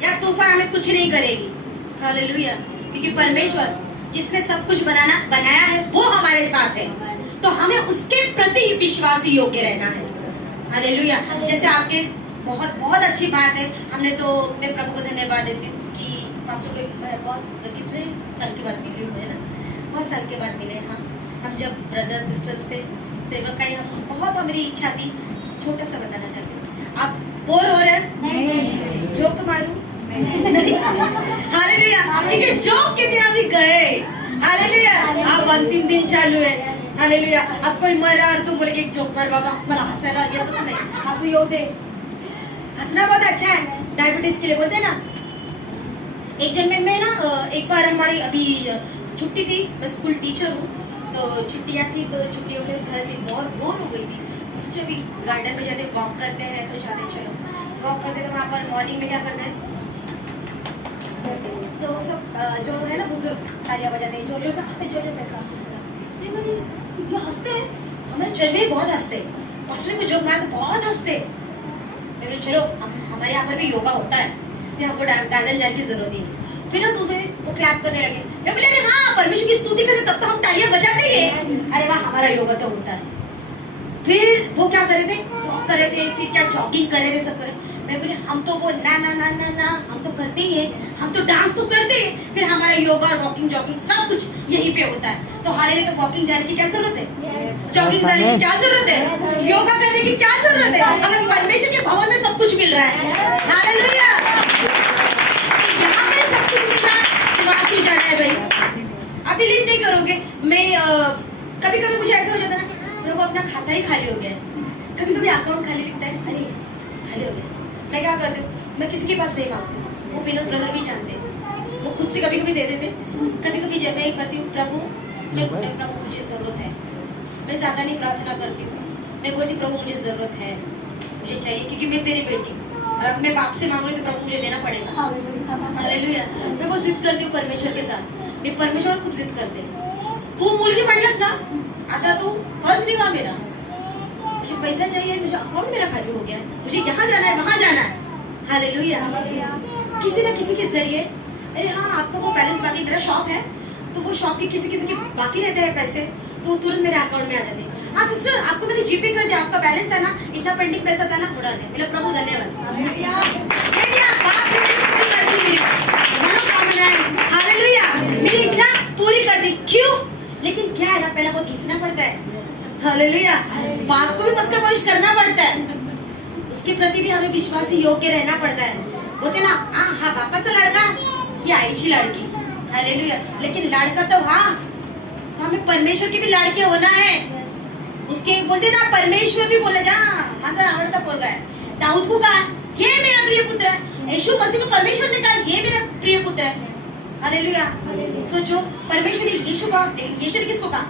या तूफान हमें कुछ नहीं करेगी। हालेलुया। क्योंकि परमेश्वर जिसने सब कुछ बनाया है वो हमारे साथ है, तो हमें उसके प्रति विश्वासी योग्य रहना है। हालेलुया। जैसे आपके बहुत बहुत अच्छी बात है, हमने तो मैं प्रभु को धन्यवाद देती हूँ कि पास्टर को बहुत कितने साल के बाद मिले हुए हैं ना, बहुत साल के बाद मिले। हम जब ब्रदर सिस्टर्स थे सेवक का ही, हम बहुत हमारी इच्छा थी। छोटा सा बताना चाहती हूँ, आप बोर हो रहे हैं? जोक मारूं? हालेलुया। क्योंकि जोक के दिन अभी गए। हालेलुया। अब अंतिम दिन चालू है। हालेलुया। अब कोई मरा तो बोले कि एक जोक मार बाबा, मला हंसायला ये कुछ नहीं, हंसू येऊ दे। हंसना बहुत अच्छा है, डायबिटीज के लिए बोलते हैं ना। एक जन में ना एक बार हमारी अभी छुट्टी थी, मैं स्कूल टीचर हूँ, तो छुट्टियाँ थी, तो छुट्टियों में घर थी, बहुत बोर हो गई थी। सोचे अभी गार्डन में जाते वॉक करते हैं, तो जाते चलो वॉक करते। तो वहाँ पर मॉर्निंग में क्या करते हैं, तो सब जो है ना बुजुर्ग तालियां बजाते हैं, जो से हंसते, जो से ये हंसते हैं, हमारे चर्च में बहुत हंसते, पास्टर को जोक मारते बहुत हंसते। मैं बोली चलो हमारे यहाँ पर भी योगा होता है, फिर हमको गार्डन जाने की जरूरत है। फिर ना दूसरे वो क्लैप करने लगे। मैं बोले अरे हाँ, परमेश्वर की स्तुति करते तब तो हम तालियां बजाते ही हैं। अरे वाह, हमारा योगा तो होता है। फिर वो क्या कर रहे थे, वॉक कर रहे थे, फिर क्या जॉगिंग कर रहे थे, सब कर रहे। मैं बोली हम तो वो ना ना ना ना ना, हम तो करते ही हैं, हम तो डांस तो करते हैं, फिर हमारा योगा वॉकिंग जॉगिंग सब कुछ यहीं पे होता है। तो हालेलुया, तो वॉकिंग जाने की क्या जरूरत है, जॉगिंग जाने की क्या जरूरत है, योगा करने की क्या जरूरत है, अगर परमेश्वर के भवन में सब कुछ मिल रहा है। हालेलुया। यहाँ पे सब कुछ मिल रहा है, तो वहाँ क्यों जाना है भाई? आप बिलीव नहीं करोगे, मैं कभी कभी मुझे ऐसा हो जाता है ना, प्रभु अपना खाता ही खाली हो गया है। कभी कभी अकाउंट खाली दिखता है, अरे खाली हो गया। मैं क्या करती हूँ, मैं किसी के पास नहीं मांगती, वो विनोद ब्रदर भी जानते हैं, वो खुद से कभी कभी दे देते। कभी कभी जब मैं करती हूँ, प्रभु प्रभु मुझे जरूरत है, मैं ज्यादा नहीं प्रार्थना करती हूँ, मैं बोलती प्रभु मुझे जरूरत है, मुझे चाहिए, क्योंकि मैं तेरी बेटी, और अगर मैं बाप से मांग रही तो प्रभु मुझे देना पड़ेगा। हालेलुया। मैं बहुत जिद करती हूँ परमेश्वर के साथ, मैं परमेश्वर खूप जिद करते। तू मुलगी म्हणलास ना, आता तू फर्ज नहीं हुआ मेरा, मुझे पैसा चाहिए, मुझे अकाउंट मेरा खाली हो गया है, मुझे यहाँ जाना है, वहाँ जाना है। हालेलुया। किसी न किसी के जरिए, अरे हाँ आपका वो बैलेंस बाकी, मेरा शॉप है, तो वो शॉप के किसी के बाकी रहते हैं पैसे, तो तुरंत मेरे अकाउंट में आ जाते हैं। हाँ सिस्टर, आपको मैंने जीपे कर दिया, आपका बैलेंस था ना, इतना पेंडिंग पैसा था ना, उड़ा दे। मेरा प्रभु धन्यवाद, हालेलुया, मेरी इच्छा पूरी कर दी। क्यों? लेकिन क्या है ना, पहले वो घिसना पड़ता है। हालेलुया। बाप को भी मस्का करना पड़ता है, उसके प्रति भी हमें विश्वासी योग्य रहना पड़ता है। बोलते ना, हाँ बापाचा लड़का ही आईची लड़की। हालेलुया। लेकिन लड़का तो हाँ, तो हमें परमेश्वर के भी लड़के होना है। उसके बोलते ना, परमेश्वर भी बोले जा माझा आवडता पोरगा है। दाऊद को कहा ये मेरा प्रिय पुत्र है, यीशु मसीह को परमेश्वर ने कहा ये मेरा प्रिय पुत्र है। हालेलुया। सोचो, परमेश्वर ने यीशु ने किसको कहा?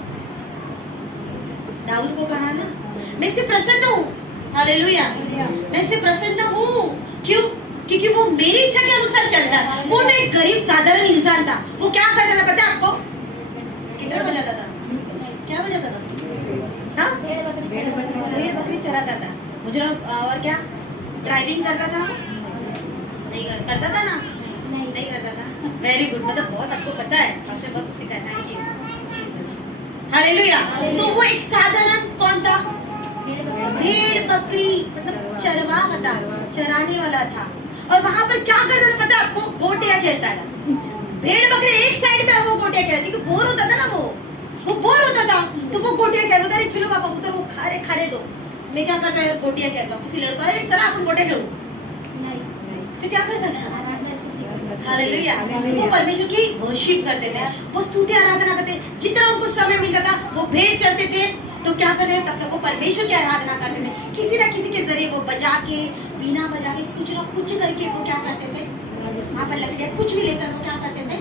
दाऊद को कहा ना, मैं इससे प्रसन्न हूँ। हालेलुया। मैं इससे प्रसन्न हूँ। क्यों? क्योंकि वो मेरी इच्छा के अनुसार चलता है। वो तो एक गरीब साधारण इंसान था, वो क्या करता था पता है आपको? गिटार बजाता था। क्या बजाता था? हाँ, भेड़ बकरी चराता था। मुझे और क्या, ड्राइविंग करता था? नहीं करता था ना, नहीं करता था। वेरी गुड, मतलब बहुत आपको पता है, पास्टर बहुत कुछ सिखाता है। हालेलुया। तो वो एक साधारण कौन था? भेड़ बकरी, मतलब चरवाहा था, चराने वाला था। और वहां पर क्या करता था पता है आपको? गोटियां खेलता था। भेड़ बकरी एक साइड पे, वो गोटियां खेलता, क्योंकि बोर होता था ना, वो बोर होता था, तो वो गोटियां खेलता था। चलो पापा उधर वो खाने दो, मैं क्या करता है गोटियां खेलता हूँ। किसी लड़का, अरे चला अपन गोटियां खेलूं, फिर क्या करता था? हालेलुया। वो परमेश्वर की वर्शिप करते थे, वो स्तुति आराधना करते। जितना उनको समय मिलता था वो भेड़ चढ़ते थे, तो क्या करते थे? तब तक वो परमेश्वर की आराधना करते थे। किसी ना किसी के जरिए वो बजा के, बीना बजा के, कुछ ना कुछ करके वो क्या करते थे? वहाँ पर लकड़ियाँ कुछ भी लेकर वो क्या करते थे?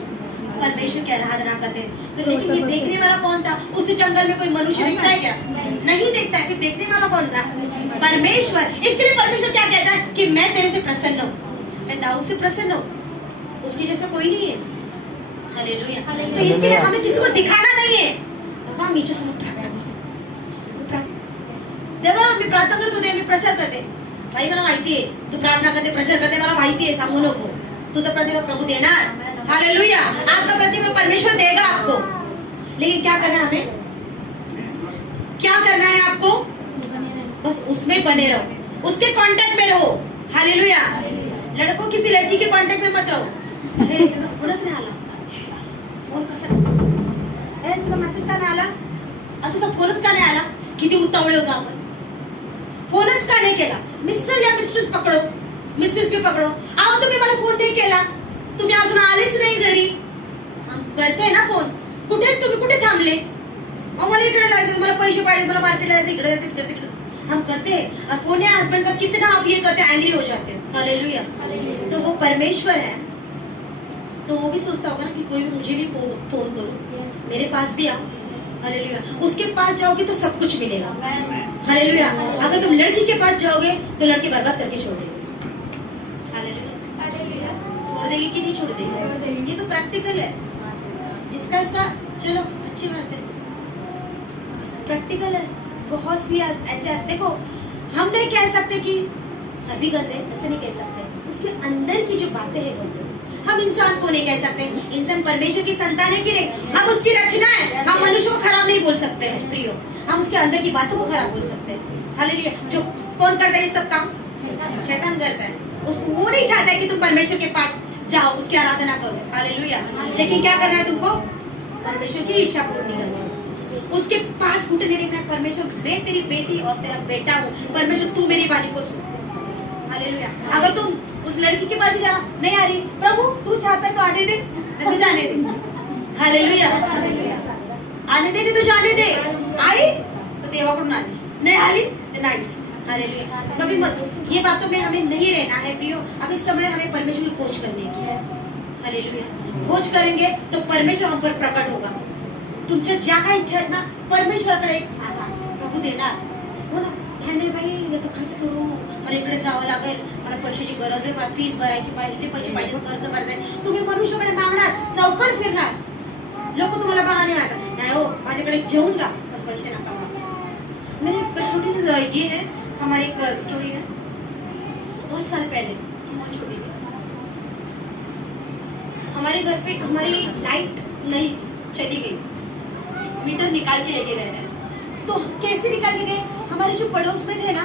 परमेश्वर की आराधना करते थे। तो लेकिन ये देखने वाला कौन था? उस जंगल में कोई मनुष्य दिखता है क्या? नहीं दिखता है। फिर देखने वाला कौन था? परमेश्वर। इसके लिए परमेश्वर क्या कहता है कि मैं तेरे से प्रसन्न हूँ, मैं दाऊद से प्रसन्न हूँ, उसकी जैसा कोई नहीं है। हालेलुया। तो इसके लिए हमें किसी को दिखाना नहीं है। बाबा नीचे सुनो, प्रार्थना करतो, देवा मी प्रार्थना करतो, मी प्रचार करते, भाई मला माहिती आहे तू प्रार्थना करते, प्रचार करते, मला माहिती आहे, सांगू नको। तुझं प्रतिफल प्रभु देणार। हालेलुया। आपका प्रतिफल परमेश्वर देगा आपको, लेकिन क्या करना है हमें? क्या करना है आपको? बस उसमें बने रहो, उसके कांटेक्ट में रहो। हालेलुया। लड़कों किसी लड़की के कांटेक्ट में मत रहो। अरे तुझा फोनच नाही आला, फोन कसा, अरे तुझा मेसेज का नाही आला, तुझा फोनच का नाही आला? किती उतावळे होतो आपण, फोनच का नाही केला? मिस्टर या मिस्ट्रेस पकडो, मिसेस भी पकडो, अहो तुम्ही मला फोन नाही केला, तुम्ही अजून आलेच नाही घरी। हम करते ना फोन, कुठे तुम्ही, कुठे थांबले? मला इकडे जायचं, मला पैसे पाहिजे, मला मार्केटला जायचं, इकडे जायचं, इकडे तिकडे हम करते हैं। और फोन या हस्बैंड का कितना आप ये करते हैं, एंग्री हो जाते हैं। हालेलुया। तो वो परमेश्वर है, तो वो भी सोचता होगा ना कि कोई मुझे भी फोन करो, मेरे पास भी आओ। हालेलुया। उसके पास जाओगे तो सब कुछ मिलेगा। हालेलुया। अगर तुम लड़की के पास जाओगे तो लड़की बर्बाद करके छोड़ देगी। हालेलुया। छोड़ देगी कि नहीं छोड़ देगी? ये तो प्रैक्टिकल है। जिसका इसका, चलो अच्छी बात है, प्रैक्टिकल है। बहुत सी ऐसे देखो, हम नहीं कह सकते कि सभी गंदे, ऐसे नहीं कह सकते। उसके अंदर की जो बातें हैं वो हम इंसान को नहीं कह सकते। इंसान परमेश्वर की संतान है कि नहीं, हम उसकी रचना है, हम मनुष्य को खराब नहीं बोल सकते हैं प्रियो, हम उसके अंदर की बातों को खराब बोल सकते हैं। हालेलुया। जो कौन करता है ये सब काम? शैतान करता है। उसको वो नहीं चाहता है कि तुम परमेश्वर के पास जाओ, उसकी आराधना करो। हालेलुया। लेकिन क्या करना है तुमको? परमेश्वर की इच्छा पूरी करनी है, उसके पास घुटने टेकना है। परमेश्वर, मैं तेरी बेटी और तेरा बेटा हूँ, परमेश्वर तू मेरी वाणी को सुन। हालेलुया। अगर तुम उस लड़की के पास भी जाना, नहीं आ रही, प्रभु तू चाहता है तो आने दे, नहीं तो जाने दे। हालेलुया। आने दे, नहीं तो जाने दे। आई तो देवाकडून आली, नहीं आली तो नाहीच। हालेलुया। कभी मत, ये बातों में हमें नहीं रहना है प्रियो। अब इस समय हमें परमेश्वर की खोज करने की है। हालेलुया। खोज करेंगे तो परमेश्वर हम पर प्रकट होगा। तुमच्या ज्या काही इच्छा आहेत ना, परमेश्वराकडे मागा, प्रभू देणार। हो ना, नाही बाई येतो खर्च करू, मला इकडे जावं लागेल, मला पैशाची गरज आहे, मला फीस भरायची पाहिजे, पैसे पाहिजे, कर्ज भरायचं। तुम्ही मनुष्याकडे मागणार, चौकट फिरणार, लोक तुम्हाला बहाणे मारतात, नाही हो माझ्याकडे जेवून जा, पण पैसे नका मागू। मेरी एक छोटी सी ये है, हमारी एक स्टोरी है, बहुत साल पहले, बहुत छोटी थी, हमारे घर पे हमारी लाइट नहीं चली गई, मीटर निकाल के लेके गए थे। तो कैसे निकाल के गए? हमारे जो पड़ोस में थे ना,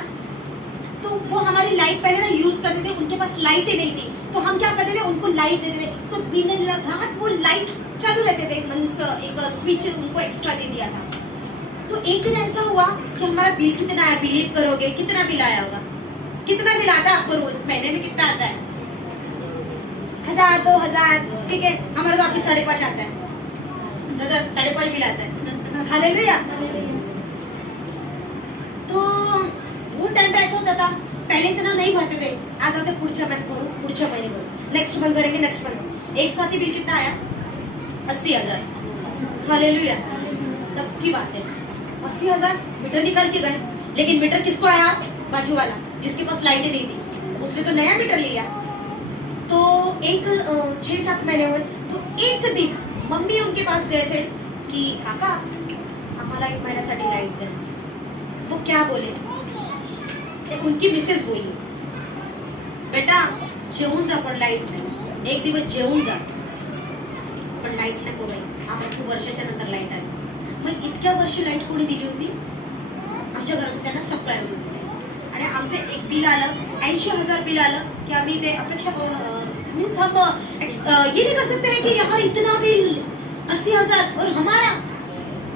तो वो हमारी लाइट पहले ना यूज करते थे, उनके पास लाइट ही नहीं थी, तो हम क्या करते थे, उनको लाइट देते थे। तो दिन रात वो लाइट चालू रहते थे, मींस एक स्विच उनको एक्स्ट्रा दे दिया था। तो एक दिन ऐसा हुआ कि हमारा बिल कितना आया, बिलीव करोगे कितना बिल आया होगा? कितना बिल आता है आपको रोज, महीने में कितना आता है? 1000 2000, ठीक है, हमारा तो आपकी 5.5 आता है, 5.5 बिल आता है। हालेलुया। तो वो टाइम पे ऐसा होता था, पहले इतना नहीं भरते थे, आज आते पुढच्या महीने भरो, नेक्स्ट मंथ भरेंगे, नेक्स्ट मंथ। एक साथ ही बिल कितना आया? 80,000। हालेलुया। तब की बात है, 80,000 मीटर निकाल के गए, लेकिन मीटर किसको आया? बाजू वाला, जिसके पास लाइट ही नहीं थी, उसने तो नया मीटर लिया। तो एक 6-7 महीने हुए, तो एक दिन मम्मी उनके पास गए थे कि काका आम्हाला 1 महिन्यासाठी लाईट द्या। वो क्या बोले? उनकी मिसेस बोली, बेटा जेवून जा पण लाईट नाही, एक दिवस जेवून जा पण लाईट नको बाई, आम्हाला खूप वर्षाच्या नंतर लाईट आली। मग इतक्या वर्ष लाईट कोणी दिली होती? आमच्या घरातून त्यांना सप्लाय होती, आणि आमचे एक बिल आलं 80,000 बिल आलं की आम्ही ते अपेक्षा करून मीन्स हम ये नहीं कर सकते हैं कि यार इतना बिल 80,000 और हमारा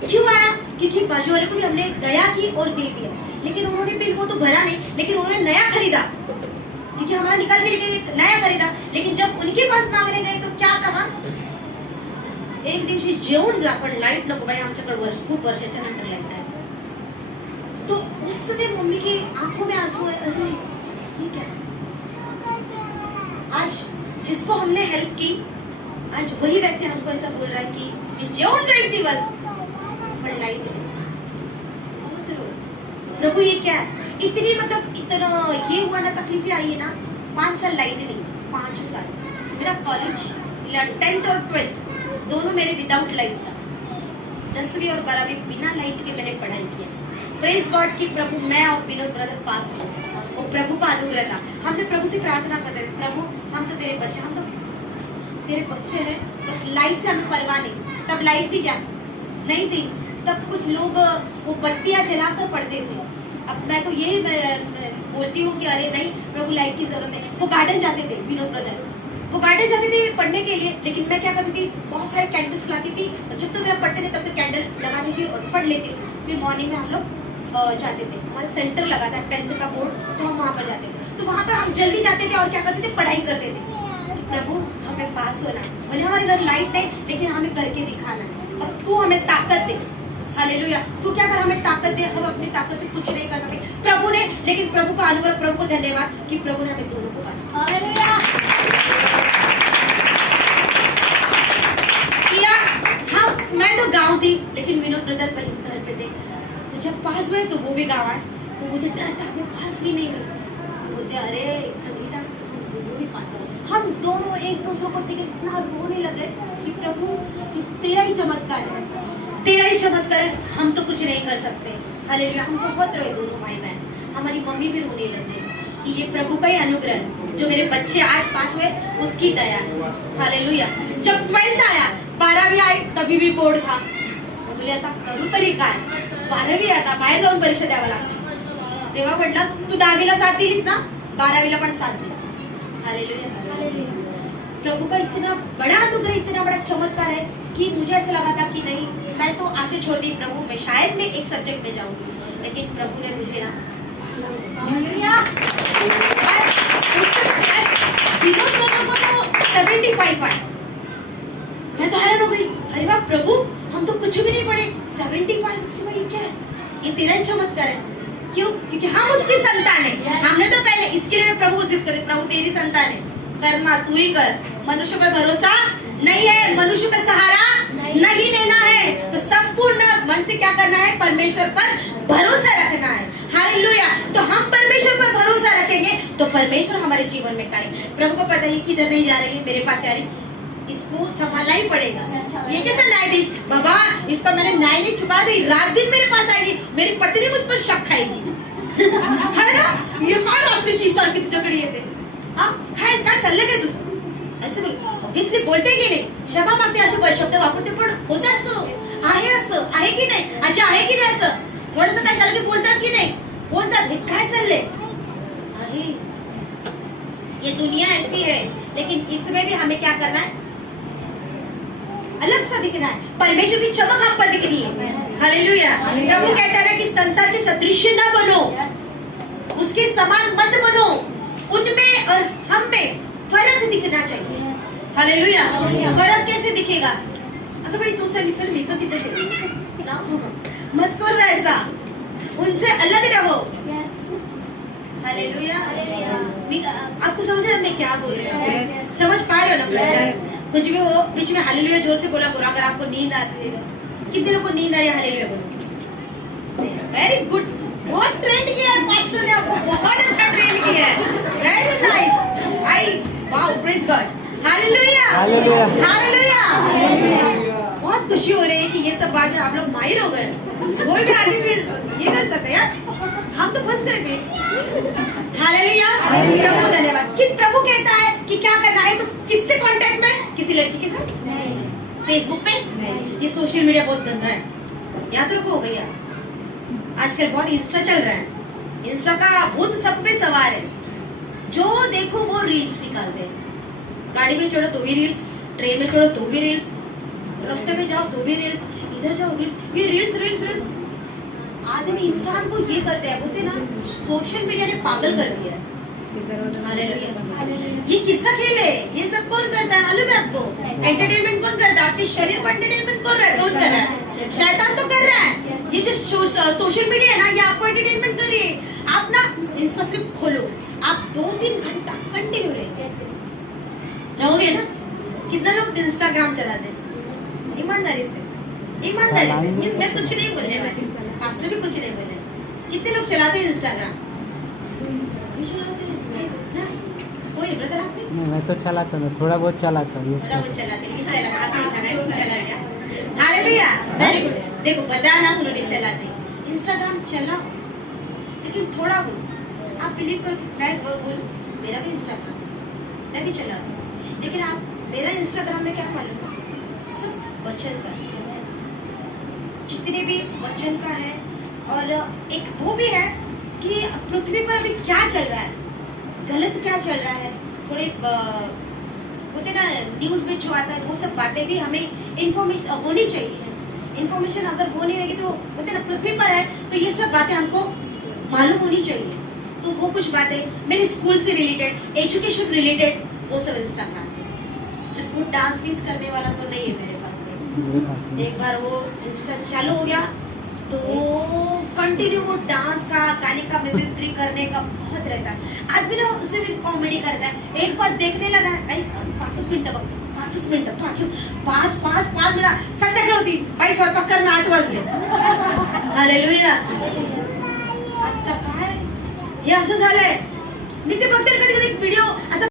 क्यों आया? क्योंकि बाजू वाले को भी हमने दया की और दे दिया, लेकिन उन्होंने बिल वो तो भरा नहीं, लेकिन उन्होंने नया खरीदा, क्योंकि हमारा निकाल के लेके नया खरीदा। लेकिन जब उनके पास मांगने गए तो क्या कहा? एक दिवशी जेवून जा पण लाईट नको बाई, आमच्याकडे खूप वर्षाच्या नंतर लाईट आहे। तो उस समय मम्मी की आंखों में आंसू है, अरे ठीक है, आज जिसको हमने हेल्प की, आज वही व्यक्ति हमको ऐसा बोल रहा है कि जेवून जा एक दिवस पण लाईट नहीं। बहुत रो, प्रभु ये क्या है? इतनी मतलब इतना ये हुआ ना, तकलीफें आई है ना, 5 साल लाइट नहीं, 5 साल मेरा कॉलेज 10th और 12th दोनों मेरे विदाउट लाइट था, 10वीं और 12वीं बिना लाइट के मैंने पढ़ाई की है। प्रेज गॉड की प्रभु मैं और विनोद ब्रदर पास हो, वो प्रभु का अनुग्रह था। हमने प्रभु से प्रार्थना करते थे, प्रभु हम तो तेरे बच्चे, हम तो तेरे बच्चे हैं, बस लाइट से हमें परवाह नहीं। तब लाइट थी क्या? नहीं थी। तब कुछ लोग वो बत्तियां जलाकर पढ़ते थे। अब मैं तो यही बोलती हूँ कि अरे नहीं प्रभु, लाइट की जरूरत नहीं। वो गार्डन जाते थे, विनोद ब्रदर, वो गार्डन जाते थे पढ़ने के लिए, लेकिन मैं क्या करती थी, बहुत सारे कैंडल्स लाती थी और जब तक मेरा पढ़ते थे तब तक कैंडल लगानी थी और पढ़ लेती थी। फिर मॉर्निंग में हम लोग जाते थे, हमारा सेंटर लगा था 10th का बोर्ड, तो हम वहाँ पर जाते थे। तो वहाँ पर हम जल्दी जाते थे और क्या करते थे, पढ़ाई करते थे। प्रभु हमें पास होना है, भले हमारे घर लाइट नहीं, लेकिन हमें करके दिखाना है, बस तू हमें ताकत दे। हालेलुया। तू क्या कर, हमें ताकत दे। हम अपनी ताकत से कुछ नहीं कर सकते, प्रभु ने, लेकिन प्रभु का अनुग्रह, प्रभु को धन्यवाद कि प्रभु ने हमें दोनों को पास किया। हम, मैं तो गाँव थी, लेकिन विनोद ब्रदर घर पे थे, तो जब पास हुए तो वो भी गाँव आए, तो मुझे डर था, मैं पास भी नहीं हुई। बोलते अरे संगीता वो भी पास हो। हम दोनों एक दूसरे को देख इतना रोने लगे कि प्रभु तेरा ही चमत्कार है, तेरा ही चमत्कार है, हम तो कुछ नहीं कर सकते। हालेलुया। हम बहुत रोए दोनों भाई बहन, हमारी मम्मी भी रोने लगे कि ये प्रभु का ही अनुग्रह, जो मेरे बच्चे आज पास हुए उसकी दया है। हालेलुया। जब 12th आया, 12वीं आई, तभी भी बोर्ड था, बोले आता करू तरी काय, 12वी आता बाहेर जाऊन परीक्षा द्यावं लागते। तेव्हा म्हटलं तू 10वीला साथ दिलीस ना, 12वीला पण साथ दिली। हालेलुया। प्रभु का इतना बड़ा अनुग्रह, इतना बड़ा चमत्कार है कि मुझे ऐसा लगा था कि नहीं, मैं तो आशा छोड़ दी, प्रभु मैं शायद मैं एक सब्जेक्ट में जाऊंगी, लेकिन प्रभु ने मुझे ना को तो 75 आए। मैं तो हैरान हो गई, अरे वाह प्रभु, हम तो कुछ भी नहीं पढ़े, 75 65 ये क्या है, ये तेरा ही चमत्कार है। क्यों? क्योंकि हम उसकी संतान है। हमने तो पहले इसके लिए प्रभु को जिद करे, प्रभु तेरी संतान है, करना तू ही कर, मनुष्य पर भरोसा नहीं है, मनुष्य का सहारा नहीं लेना है, तो संपूर्ण मन से क्या करना है, परमेश्वर पर भरोसा रखना है। हालेलुया। तो हम परमेश्वर पर भरोसा रखेंगे तो परमेश्वर हमारे जीवन में करेंगे। प्रभु को पता है किधर नहीं जा रही है, मेरे पास आ रही, इसको संभालना ही पड़ेगा। ये कैसा न्यायाधीश, बाबा इसका मैंने न्याय नहीं चुका दी, रात दिन मेरे पास आएगी, मेरी पत्नी मुझ पर शक खाएगी है ना, ये काय रात्रीची सारखी तुझ्याकडे येते, हा काय काय चाललंय काय तुझं, असं बोल, ऑब्वियसली बोलते की नाही, क्षमा मागते, असे शब्द वापरते, पण होतं असं आहे की नाही, आजी आहे की नाही, असं थोडंसं काय झालं की बोलतात की नाही, बोलतात, हे काय चाललंय, अरे ये दुनिया ऐसी है, लेकिन इसमें भी हमें क्या करना है, अलग सा दिखना है, परमेश्वर की चमक हम पर दिखनी है। हालेलुया। प्रभु कहता है कि संसार के सदृश न बनो, उसके समान मत बनो, उनमें और हम में फर्क दिखना चाहिए। हालेलुया। फर्क कैसे दिखेगा, अगर भाई तू चल चल मेकअप कितने से ना, मत करो ऐसा, उनसे अलग रहो। हालेलुया। आपको समझ रहे मैं क्या बोल रही हूँ, समझ पा रहे हो ना? कुछ भी हो बीच में हालेलुया जोर से बोला करो, अगर आपको नींद आती है, कितने लोगों को नींद आ रही है, हालेलुया बोलो। वेरी गुड, बहुत ट्रेंड किया है पास्टर ने, आपको बहुत अच्छा ट्रेंड किया है, very nice, I wow, praise God, hallelujah hallelujah. बहुत खुशी हो रही है कि ये सब बात में आप लोग माहिर हो गए, कोई भी आगे फिर ये कर सकते हैं, हम तो फंस गए थे। हालेलुया। प्रभु धन्यवाद कि प्रभु कहता है कि क्या करना है, तो किससे कांटेक्ट में, किसी लड़की के साथ, फेसबुक पे, ये सोशल मीडिया बहुत गंदा है, याद रखो भैया, आजकल बहुत इंस्टा चल रहा है, इंस्टा का भूत सब पे सवार है, जो देखो वो रील्स निकालते हैं, गाड़ी में चढ़ो तो भी रील्स, ट्रेन में चढ़ो तो भी रील्स, रास्ते में जाओ तो भी रील्स, इधर जाओ रील्स, ये रील्स रील्स रील्स, आदमी इंसान को ये करते हैं, बोलते ना सोशल मीडिया ने पागल कर दिया है। हालेलुया। ये किसका खेल है, ये सब कौन करता है मालूम है आपको, एंटरटेनमेंट कौन करता है, आपके शरीर को एंटरटेनमेंट कौन कर रहा है, शैतान तो कर रहा है। ये जो सोशल मीडिया है ना, ये आपको एंटरटेनमेंट कर रही है। आप ना इंस्टा सिर्फ खोलो, आप 2-3 घंटा कंटिन्यू रहोगे ना, कितना लोग इंस्टाग्राम चलाते हैं, ईमानदारी से मींस मैं कुछ नहीं बोलने वाली, मास्टर भी कुछ नहीं बोले, कितने लोग चलाते हैं इंस्टाग्राम, कोई ब्रदर आपने नहीं, मैं तो चलाता हूँ, थोड़ा बहुत चलाता हूँ, थोड़ा बहुत चलाते हैं, चला हाथ में उठाना है, चला गया, हालेलुया, वेरी गुड। देखो बताना तुम लोग चलाते, इंस्टाग्राम चलाओ, लेकिन थोड़ा बहुत, आप बिलीव करो, मैं बोलूं मेरा भी इंस्टाग्राम मैं भी चलाती हूँ, लेकिन आप मेरा इंस्टाग्राम में क्या मालूम सब वचन का है, जितने भी वचन का है। और एक वो भी है कि पृथ्वी पर अभी क्या चल रहा है, गलत क्या चल रहा है, थोड़े होते ना न्यूज में जो आता है वो सब बातें भी हमें इंफॉर्मेशन होनी चाहिए। इंफॉर्मेशन अगर वो नहीं रहेगी तो बोलते ना पृथ्वी पर है तो ये सब बातें हमको मालूम होनी चाहिए। तो वो कुछ बातें मेरे स्कूल से रिलेटेड, एजुकेशन रिलेटेड, वो सब इंस्टाग्राम पे। वो डांस वींस करने वाला तो नहीं है मेरे पास में। मेरे पास में। एक बार वो इंस्टा चालू हो गया तो कंटिन्यू वो डांस का, गाने का मिमिक्री करने का बहुत रहता है। आज भी ना उसमें भी कॉमेडी करता है। एक बार देखने लगा, 5 मिनिटं बघ, 5 मिनिटं, 5 मिनिटं, संध्याकाळ होती, बाई स्वयंपाक करणं 8 वाजले. हालेलुया. आता काय हे असं झालंय. मी ते बघते कधी कधी व्हिडिओ असं